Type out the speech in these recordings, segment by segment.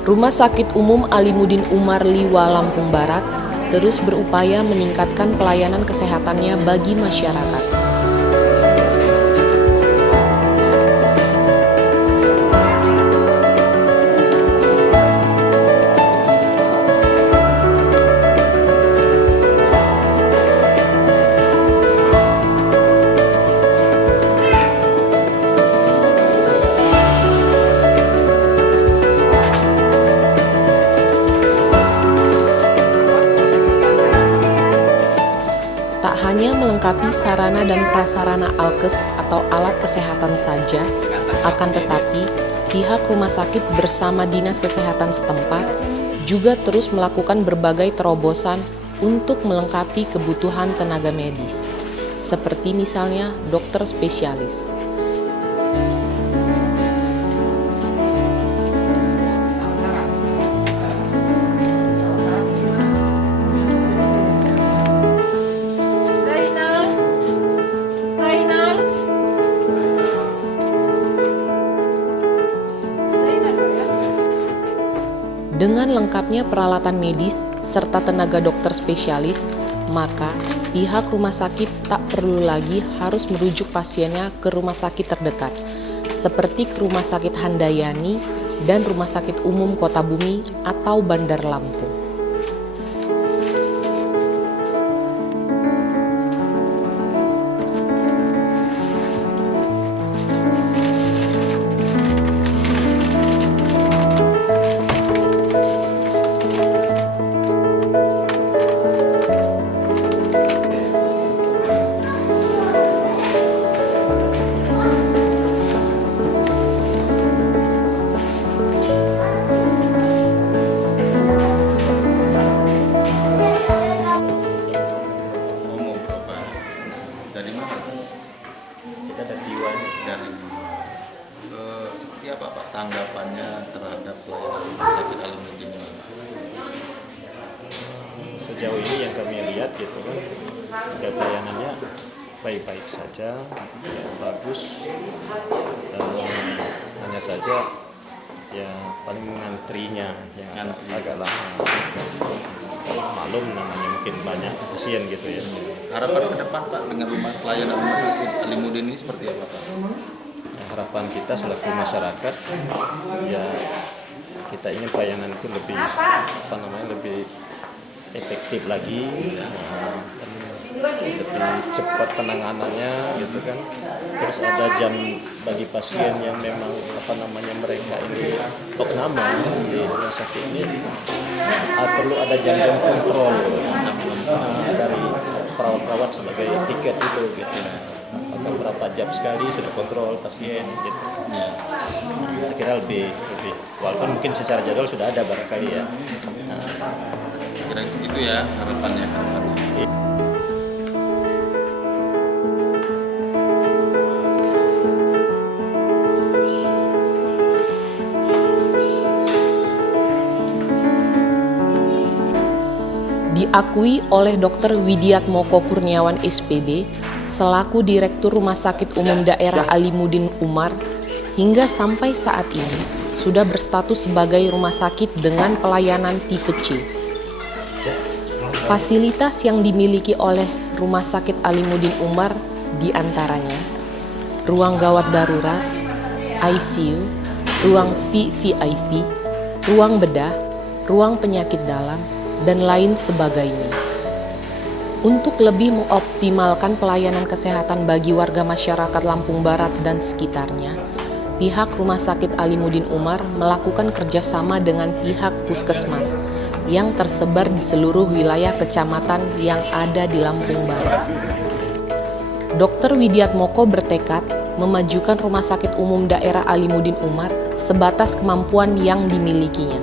Rumah Sakit Umum Alimuddin Umar Liwa Lampung Barat terus berupaya meningkatkan pelayanan kesehatannya bagi masyarakat. Tak hanya melengkapi sarana dan prasarana alkes atau alat kesehatan saja, akan tetapi pihak rumah sakit bersama Dinas Kesehatan setempat juga terus melakukan berbagai terobosan untuk melengkapi kebutuhan tenaga medis, seperti misalnya dokter spesialis. Dengan lengkapnya peralatan medis serta tenaga dokter spesialis, maka pihak rumah sakit tak perlu lagi harus merujuk pasiennya ke rumah sakit terdekat, seperti ke Rumah Sakit Handayani dan Rumah Sakit Umum Kota Bumi atau Bandar Lampung. Dari mana? Kita dari Diwan. Dari seperti apa Pak tanggapannya terhadap pelayanan Rumah Sakit Alimuddin ini? Sejauh ini yang kami lihat gitu kan, pelayanannya baik-baik saja, ya, bagus. Hanya saja ya paling ngantrinya yang agak lama. Malum namanya mungkin banyak pasien gitu ya. Harapan ke depan Pak dengan pelayanan Rumah Sakit Alimuddin ini seperti apa Pak? Harapan kita selaku masyarakat ya kita ingin pelayanan itu lebih lebih efektif lagi, lebih cepat penanganannya gitu kan. Terus ada jam bagi pasien yang memang mereka ini opname di rumah sakit ini perlu ada jam-jam kontrol dari perawat-perawat sebagai tiket itu gitu. Apakah berapa jam sekali sudah kontrol pasien gitu. Saya kira lebih walaupun mungkin secara jadwal sudah ada barangkali ya. Kira itu ya harapannya. Diakui oleh Dr. Widiatmoko Kurniawan SPB selaku Direktur Rumah Sakit Umum Daerah Alimuddin Umar hingga sampai saat ini sudah berstatus sebagai rumah sakit dengan pelayanan tipe C. Fasilitas yang dimiliki oleh Rumah Sakit Alimuddin Umar diantaranya ruang gawat darurat, ICU, ruang VVIP, ruang bedah, ruang penyakit dalam, dan lain sebagainya. Untuk lebih mengoptimalkan pelayanan kesehatan bagi warga masyarakat Lampung Barat dan sekitarnya, pihak Rumah Sakit Alimuddin Umar melakukan kerjasama dengan pihak puskesmas yang tersebar di seluruh wilayah kecamatan yang ada di Lampung Barat. Dr. Widiatmoko bertekad memajukan Rumah Sakit Umum Daerah Alimuddin Umar sebatas kemampuan yang dimilikinya.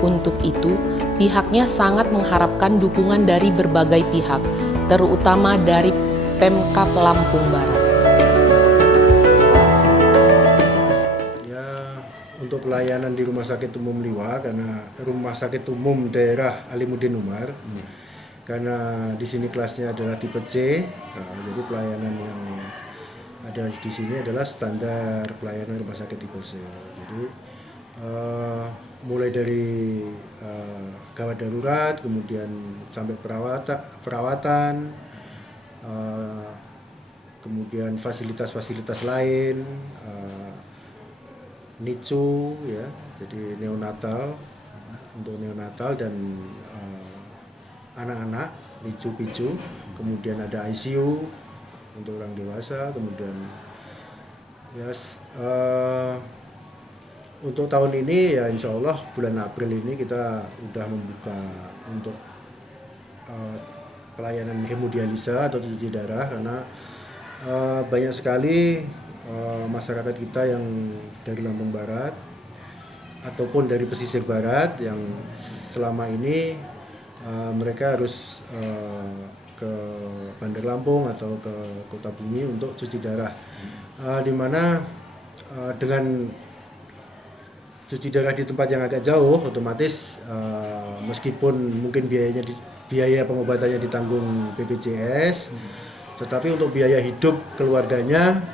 Untuk itu, pihaknya sangat mengharapkan dukungan dari berbagai pihak, terutama dari Pemkab Lampung Barat. Ya, untuk pelayanan di Rumah Sakit Umum Liwa, karena Rumah Sakit Umum Daerah Alimuddin Umar, karena di sini kelasnya adalah tipe C, jadi pelayanan yang ada di sini adalah standar pelayanan rumah sakit tipe C. Jadi mulai dari gawat darurat, kemudian sampai perawatan, kemudian fasilitas-fasilitas lain, NICU ya, jadi neonatal untuk neonatal dan anak-anak, NICU PICU, kemudian ada ICU untuk orang dewasa, kemudian ya untuk tahun ini ya insya Allah bulan April ini kita udah membuka untuk pelayanan hemodialisa atau cuci darah karena banyak sekali masyarakat kita yang dari Lampung Barat ataupun dari pesisir barat yang selama ini mereka harus ke Bandar Lampung atau ke Kota Bumi untuk cuci darah, di mana dengan cuci darah di tempat yang agak jauh otomatis meskipun mungkin biaya pengobatannya ditanggung BPJS, tetapi untuk biaya hidup keluarganya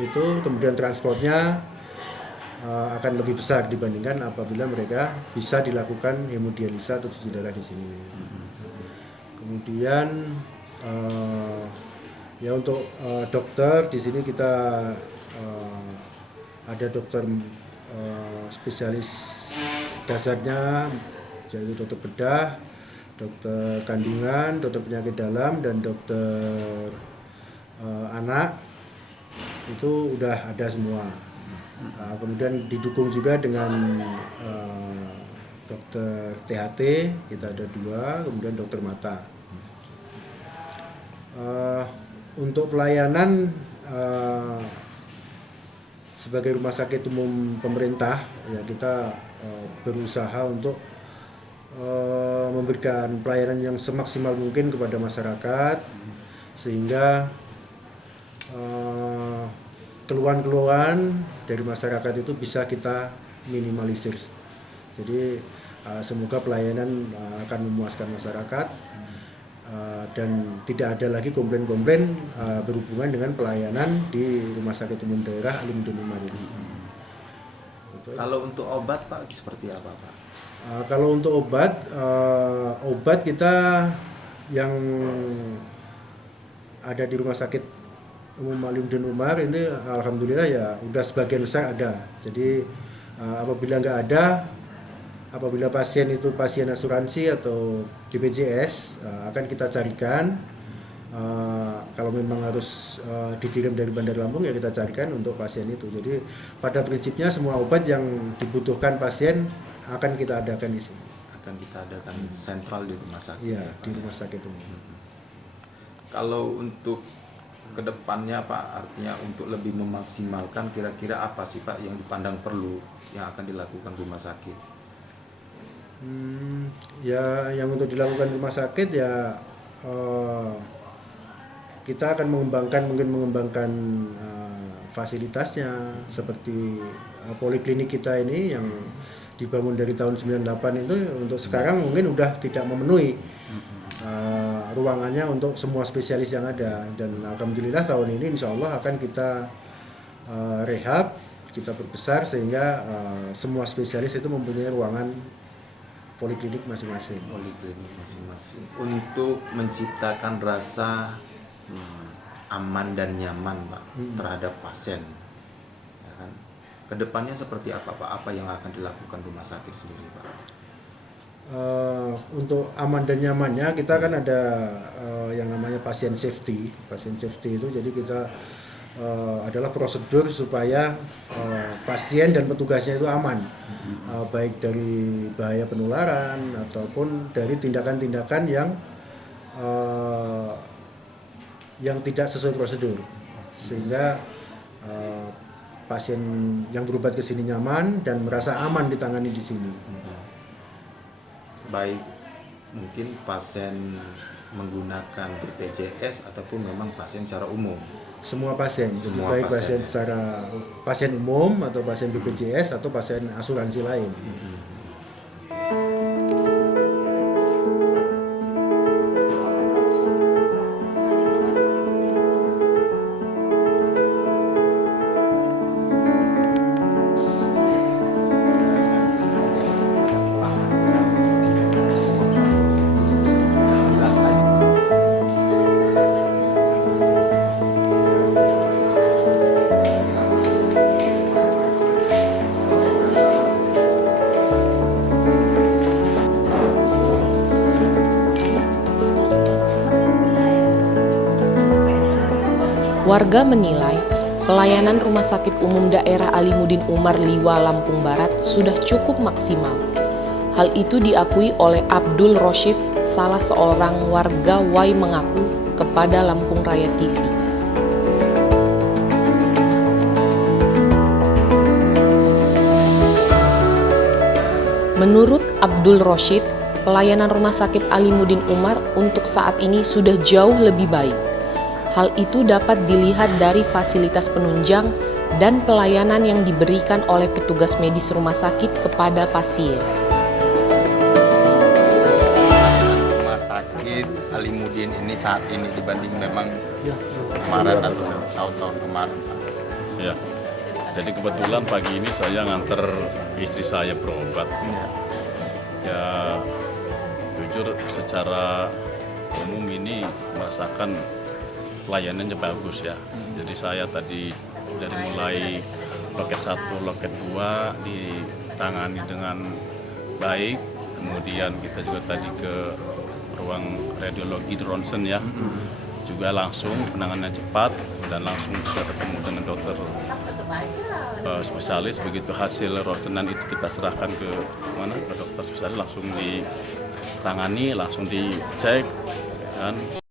itu kemudian transportnya akan lebih besar dibandingkan apabila mereka bisa dilakukan hemodialisa atau cuci darah di sini. Kemudian ya untuk dokter di sini kita ada dokter spesialis dasarnya yaitu dokter bedah, dokter kandungan, dokter penyakit dalam dan dokter anak itu udah ada semua. Kemudian didukung juga dengan dokter THT, kita ada 2, kemudian dokter mata. Untuk pelayanan sebagai rumah sakit umum pemerintah ya kita berusaha untuk memberikan pelayanan yang semaksimal mungkin kepada masyarakat sehingga keluhan-keluhan dari masyarakat itu bisa kita minimalisir. Jadi semoga pelayanan akan memuaskan masyarakat dan tidak ada lagi komplain-komplain berhubungan dengan pelayanan di Rumah Sakit Umum Daerah Alimuddin Umar ini. Kalau untuk obat Pak seperti apa Pak? Kalau untuk obat kita yang ada di Rumah Sakit Umum Alimuddin Umar ini alhamdulillah ya udah sebagian besar ada. Jadi apabila nggak ada, apabila pasien itu pasien asuransi atau BPJS akan kita carikan. Kalau memang harus dikirim dari Bandar Lampung ya kita carikan untuk pasien itu. Jadi pada prinsipnya semua obat yang dibutuhkan pasien akan kita adakan di sini. Akan kita adakan sentral di rumah sakit. Iya, di rumah sakit umum. Kalau untuk kedepannya Pak, artinya untuk lebih memaksimalkan kira-kira apa sih Pak yang dipandang perlu yang akan dilakukan rumah sakit? Ya yang untuk dilakukan rumah sakit ya kita akan mengembangkan fasilitasnya seperti poliklinik kita ini yang dibangun dari tahun 98 itu untuk sekarang mungkin udah tidak memenuhi ruangannya untuk semua spesialis yang ada, dan alhamdulillah tahun ini insya Allah akan kita rehab, kita perbesar sehingga semua spesialis itu mempunyai ruangan poliklinik masing-masing. Poliklinik masing-masing untuk menciptakan rasa aman dan nyaman Pak terhadap pasien. Ya kan? Kedepannya seperti apa Pak? Apa yang akan dilakukan rumah sakit sendiri Pak? Untuk aman dan nyamannya kita kan ada yang namanya pasien safety. Pasien safety itu jadi kita adalah prosedur supaya pasien dan petugasnya itu aman, baik dari bahaya penularan ataupun dari tindakan-tindakan yang tidak sesuai prosedur, sehingga pasien yang berobat ke sini nyaman dan merasa aman ditangani di sini. Baik mungkin pasien menggunakan BPJS ataupun memang pasien secara umum. Semua pasien, Semua baik pasien pasien, secara pasien umum atau pasien BPJS atau pasien asuransi lain. Warga menilai pelayanan Rumah Sakit Umum Daerah Alimuddin Umar Liwa Lampung Barat sudah cukup maksimal. Hal itu diakui oleh Abdul Roshid, salah seorang warga Y mengaku kepada Lampung Raya TV. Menurut Abdul Roshid, pelayanan Rumah Sakit Alimuddin Umar untuk saat ini sudah jauh lebih baik. Hal itu dapat dilihat dari fasilitas penunjang dan pelayanan yang diberikan oleh petugas medis rumah sakit kepada pasien. Rumah sakit Alimuddin ini saat ini dibanding memang kemarin atau tahun-tahun kemarin, Pak. Ya, jadi kebetulan pagi ini saya nganter istri saya berobat. Ya, jujur secara umum ini merasakan pelayanannya bagus ya. Jadi saya tadi dari mulai loket 1, loket 2 ditangani dengan baik. Kemudian kita juga tadi ke ruang radiologi ronsen ya. Juga langsung penanganan cepat dan langsung bisa ketemu dengan dokter spesialis. Begitu hasil ronsenan itu kita serahkan ke dokter spesialis, langsung ditangani, langsung dicek kan.